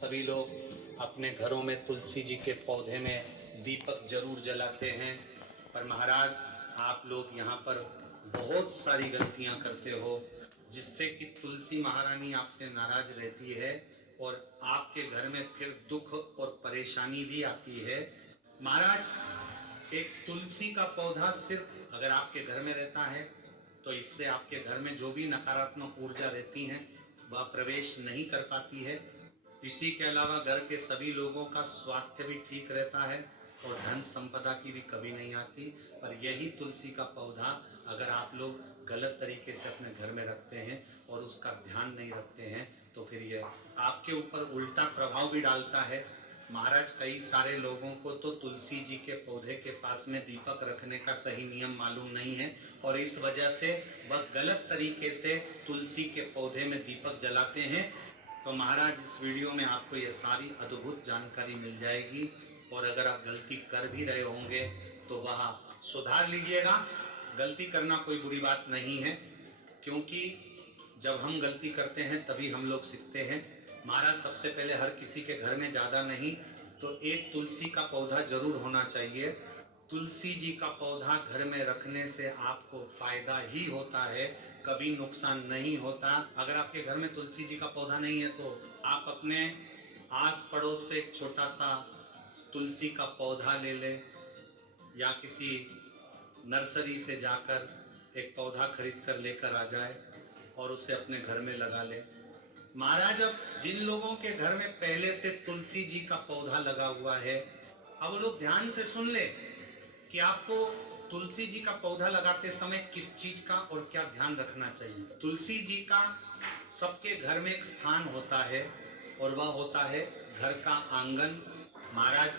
सभी लोग अपने घरों में तुलसी जी के पौधे में दीपक जरूर जलाते हैं, पर महाराज आप लोग यहाँ पर बहुत सारी गलतियाँ करते हो, जिससे कि तुलसी महारानी आपसे नाराज रहती है और आपके घर में फिर दुख और परेशानी भी आती है। महाराज, एक तुलसी का पौधा सिर्फ अगर आपके घर में रहता है तो इससे आपके घर में जो भी नकारात्मक ऊर्जा रहती हैं वह प्रवेश नहीं कर पाती है। इसी के अलावा घर के सभी लोगों का स्वास्थ्य भी ठीक रहता है और धन संपदा की भी कभी नहीं आती। पर यही तुलसी का पौधा अगर आप लोग गलत तरीके से अपने घर में रखते हैं और उसका ध्यान नहीं रखते हैं तो फिर यह आपके ऊपर उल्टा प्रभाव भी डालता है। महाराज, कई सारे लोगों को तो तुलसी जी के पौधे के पास में दीपक रखने का सही नियम मालूम नहीं है और इस वजह से वह गलत तरीके से तुलसी के पौधे में दीपक जलाते हैं। तो महाराज, इस वीडियो में आपको ये सारी अद्भुत जानकारी मिल जाएगी और अगर आप गलती कर भी रहे होंगे तो वह सुधार लीजिएगा। गलती करना कोई बुरी बात नहीं है, क्योंकि जब हम गलती करते हैं तभी हम लोग सीखते हैं। महाराज, सबसे पहले हर किसी के घर में ज़्यादा नहीं तो एक तुलसी का पौधा जरूर होना चाहिए। तुलसी जी का पौधा घर में रखने से आपको फायदा ही होता है, कभी नुकसान नहीं होता। अगर आपके घर में तुलसी जी का पौधा नहीं है तो आप अपने आस पड़ोस से एक छोटा सा तुलसी का पौधा ले लें या किसी नर्सरी से जाकर एक पौधा खरीद कर लेकर आ जाए और उसे अपने घर में लगा ले। महाराज, अब जिन लोगों के घर में पहले से तुलसी जी का पौधा लगा हुआ है, अब वो लोग ध्यान से सुन ले कि आपको तुलसी जी का पौधा लगाते समय किस चीज का और क्या ध्यान रखना चाहिए। तुलसी जी का सबके घर में एक स्थान होता है और वह होता है घर का आंगन। महाराज,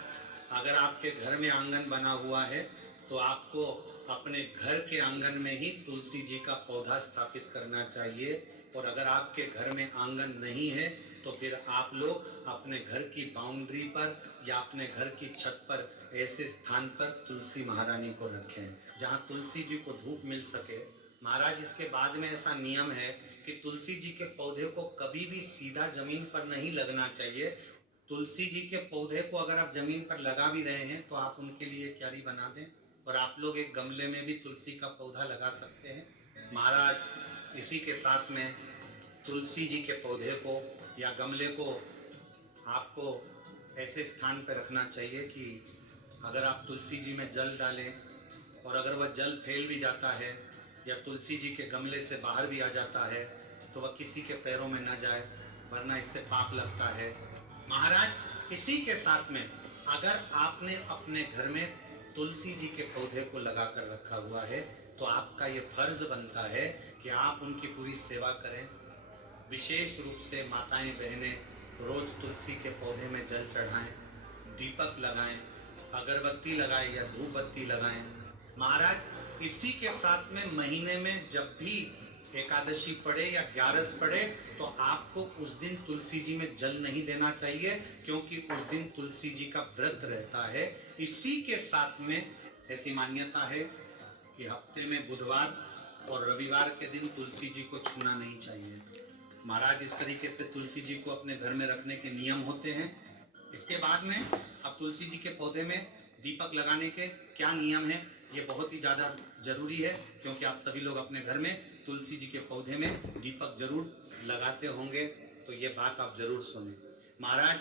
अगर आपके घर में आंगन बना हुआ है तो आपको अपने घर के आंगन में ही तुलसी जी का पौधा स्थापित करना चाहिए। और अगर आपके घर में आंगन नहीं है तो फिर आप लोग अपने घर की बाउंड्री पर या अपने घर की छत पर ऐसे स्थान पर तुलसी महारानी को रखें जहां तुलसी जी को धूप मिल सके। महाराज, इसके बाद में ऐसा नियम है कि तुलसी जी के पौधे को कभी भी सीधा जमीन पर नहीं लगना चाहिए। तुलसी जी के पौधे को अगर आप जमीन पर लगा भी रहे हैं तो आप उनके लिए क्यारी बना दें और आप लोग एक गमले में भी तुलसी का पौधा लगा सकते हैं। महाराज, इसी के साथ में तुलसी जी के पौधे को या गमले को आपको ऐसे स्थान पर रखना चाहिए कि अगर आप तुलसी जी में जल डालें और अगर वह जल फैल भी जाता है या तुलसी जी के गमले से बाहर भी आ जाता है तो वह किसी के पैरों में न जाए, वरना इससे पाप लगता है। महाराज, इसी के साथ में अगर आपने अपने घर में तुलसी जी के पौधे को लगा कर रखा हुआ है तो आपका ये फर्ज बनता है कि आप उनकी पूरी सेवा करें। विशेष रूप से माताएं बहनें रोज तुलसी के पौधे में जल चढ़ाएं, दीपक लगाएं, अगरबत्ती लगाएं या धूप बत्ती लगाएं। महाराज, इसी के साथ में महीने में जब भी एकादशी पड़े या ग्यारस पड़े तो आपको उस दिन तुलसी जी में जल नहीं देना चाहिए, क्योंकि उस दिन तुलसी जी का व्रत रहता है। इसी के साथ में ऐसी मान्यता है कि हफ्ते में बुधवार और रविवार के दिन तुलसी जी को छूना नहीं चाहिए। महाराज, इस तरीके से तुलसी जी को अपने घर में रखने के नियम होते हैं। इसके बाद में अब तुलसी जी के पौधे में दीपक लगाने के क्या नियम है, ये बहुत ही ज़्यादा जरूरी है, क्योंकि आप सभी लोग अपने घर में तुलसी जी के पौधे में दीपक जरूर लगाते होंगे, तो ये बात आप जरूर सुने। महाराज,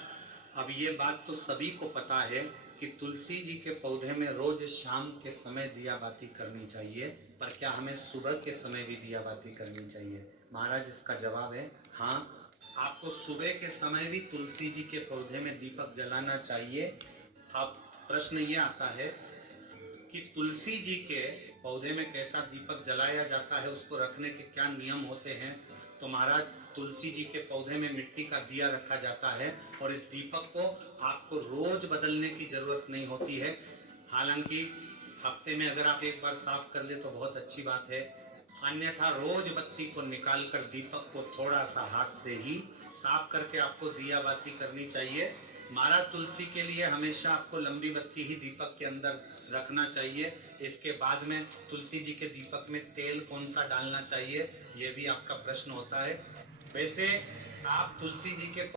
अब ये बात तो सभी को पता है कि तुलसी जी के पौधे में रोज शाम के समय दिया बाती करनी चाहिए, पर क्या हमें सुबह के समय भी दिया बाती करनी चाहिए? महाराज, इसका जवाब है हाँ, आपको सुबह के समय भी तुलसी जी के पौधे में दीपक जलाना चाहिए। अब प्रश्न ये आता है कि तुलसी जी के पौधे में कैसा दीपक जलाया जाता है, उसको रखने के क्या नियम होते हैं। तो महाराज, तुलसी जी के पौधे में मिट्टी का दिया रखा जाता है और इस दीपक को आपको रोज बदलने की जरूरत नहीं होती है। हालांकि हफ्ते में अगर आप एक बार साफ कर ले तो बहुत अच्छी बात है, अन्यथा रोज बत्ती को निकालकर दीपक को थोड़ा सा हाथ से ही साफ करके आपको दिया बाती करनी चाहिए। महाराज, तुलसी के लिए हमेशा आपको लंबी बत्ती ही दीपक के अंदर रखना चाहिए। इसके बाद में तुलसी जी के दीपक में तेल कौन सा डालना चाहिए, ये भी आपका प्रश्न होता है। वैसे आप तुलसी जी के